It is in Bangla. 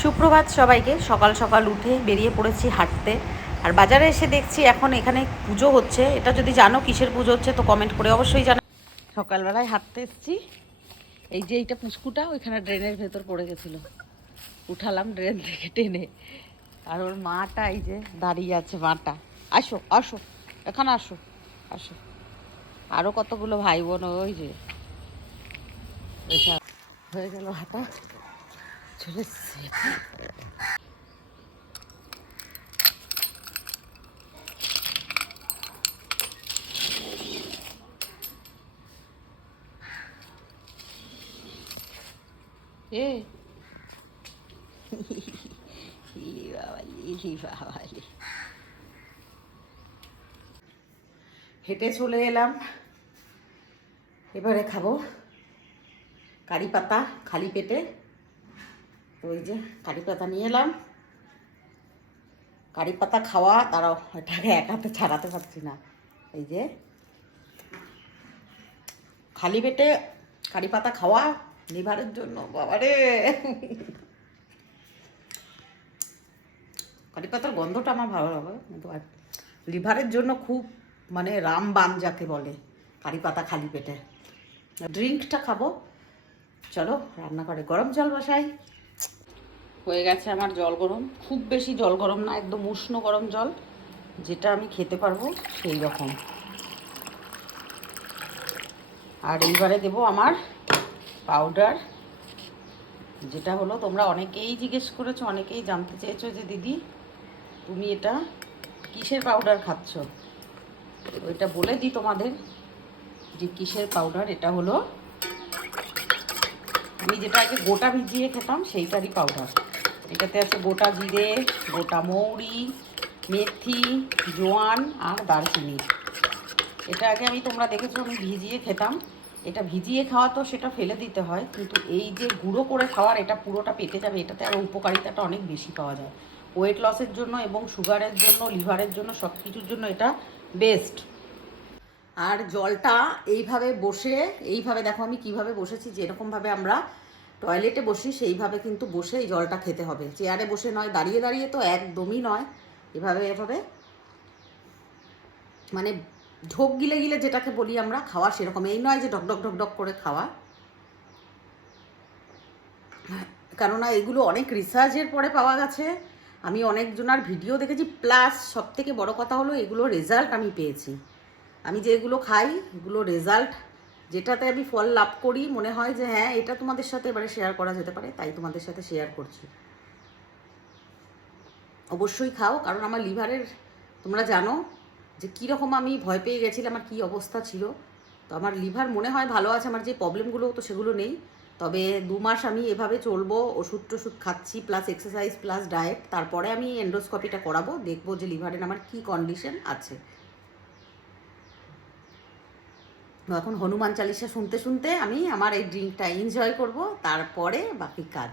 সুপ্রভাত সবাইকে। সকাল সকাল উঠে বেরিয়ে পড়েছি হাঁটতে। আর বাজারে এসে দেখছি এখন এখানে পুজো হচ্ছে। এটা যদি জানো কিসের পুজো হচ্ছে তো কমেন্ট করে অবশ্যই জানো। সকালবেলায় হাঁটতে এসেছি। এই যে এইটা পুষ্কুটা ওইখানে ড্রেনের ভেতর পড়ে গেছিলো, উঠালাম ড্রেন থেকে টেনে। আর ওর মাটা এই যে দাঁড়িয়ে আছে, মাটা। আসো আসো, এখানে আসো আসো। আরও কতগুলো ভাই বোন ওই যে হয়ে গেল হাঁটা, চলে এসছি। এ হেঁটে চলে এলাম, এবারে খাবো কারি পাতা খালি পেটে। তো ওই যে কারি পাতা নিয়ে এলাম। কারি পাতা খাওয়া, তারাও এটাকে এক হাতে ছাড়াতে পারছি না। এই যে খালি পেটে কারি পাতা খাওয়া লিভারের জন্য, বাবারে কারি পাতার গন্ধটা আমার ভালো লাগে, কিন্তু লিভারের জন্য খুব মানে রামবান যাকে বলে কারি পাতা খালি পেটে। ড্রিঙ্কটা খাবো, চলো রান্না করে গরম জল বসাই। হয়ে গেছে আমার জল গরম, খুব বেশি জল গরম না, একদম উষ্ণ গরম জল, যেটা আমি খেতে পারবো সেই রকম। আর এইবারে দেবো আমার পাউডার, যেটা হলো তোমরা অনেকেই জিজ্ঞেস করেছো, অনেকেই জানতে চেয়েছো যে দিদি তুমি এটা কিসের পাউডার খাচ্ছ। ওইটা বলে দিই তোমাদের যে কিসের পাউডার। এটা হলো আমি যেটা আগে গোটা ভিজিয়ে খেতাম সেইটারই পাউডার। এটাতে আছে গোটা জিরে, গোটা মৌরি, মেথি, জোয়ান আর দারচিনি। এটা আগে তোমরা দেখেছো আমি ভিজিয়ে খেতাম। এটা ভিজিয়ে খাওয়া তো সেটা ফেলে দিতে হয়, কিন্তু এই যে গুঁড়ো করে খাওয়ার এটা পুরোটা পেটে যাবে, এটাতে আরও উপকারিতাটা অনেক বেশি পাওয়া যায়। ওয়েট লসের জন্য এবং সুগারের জন্য, লিভারের জন্য, সব কিছুর জন্য এটা বেস্ট। আর জলটা এইভাবে বসে, এইভাবে দেখো আমি কিভাবে বসেছি, যেরকমভাবে আমরা টয়লেটে বসি সেইভাবে কিন্তু বসে এই জলটা খেতে হবে। চেয়ারে বসে নয়, দাঁড়িয়ে দাঁড়িয়ে তো একদমই নয়। এভাবে এভাবে মানে ঢোক গিলে গিলে যেটাকে বলি আমরা খাওয়া, সেরকম। এই নয় যে ঢকঢক ঢকঢক করে খাওয়া, কেননা এগুলো অনেক রিসার্চের পরে পাওয়া গেছে। আমি অনেকজনার ভিডিও দেখেছি, প্লাস সবথেকে বড় কথা হলো এগুলো রেজাল্ট আমি পেয়েছি। আমি যেগুলো খাই এগুলো রেজাল্ট, যেটাতে আমি ফল লাভ করি, মনে হয় যে হ্যাঁ এটা তোমাদের সাথে এবারে শেয়ার করা যেতে পারে, তাই তোমাদের সাথে শেয়ার করছি। অবশ্যই খাও, কারণ আমার লিভারের তোমরা জানো যে কীরকম আমি ভয় পেয়ে গেছিলাম, আমার কী অবস্থা ছিল। তো আমার লিভার মনে হয় ভালো আছে, আমার যে প্রবলেমগুলো তো সেগুলো নেই। তবে 2 মাস আমি এভাবে চলবো, ওষুধ টষুধ খাচ্ছি, প্লাস এক্সারসাইজ প্লাস ডায়েট। তারপরে আমি এন্ডোস্কপিটা করাবো, দেখবো যে লিভারের আমার কী কন্ডিশন আছে। এখন হনুমান চালিসা শুনতে শুনতে আমি আমার এই ড্রিঙ্কটা এনজয় করব, তারপরে বাকি কাজ।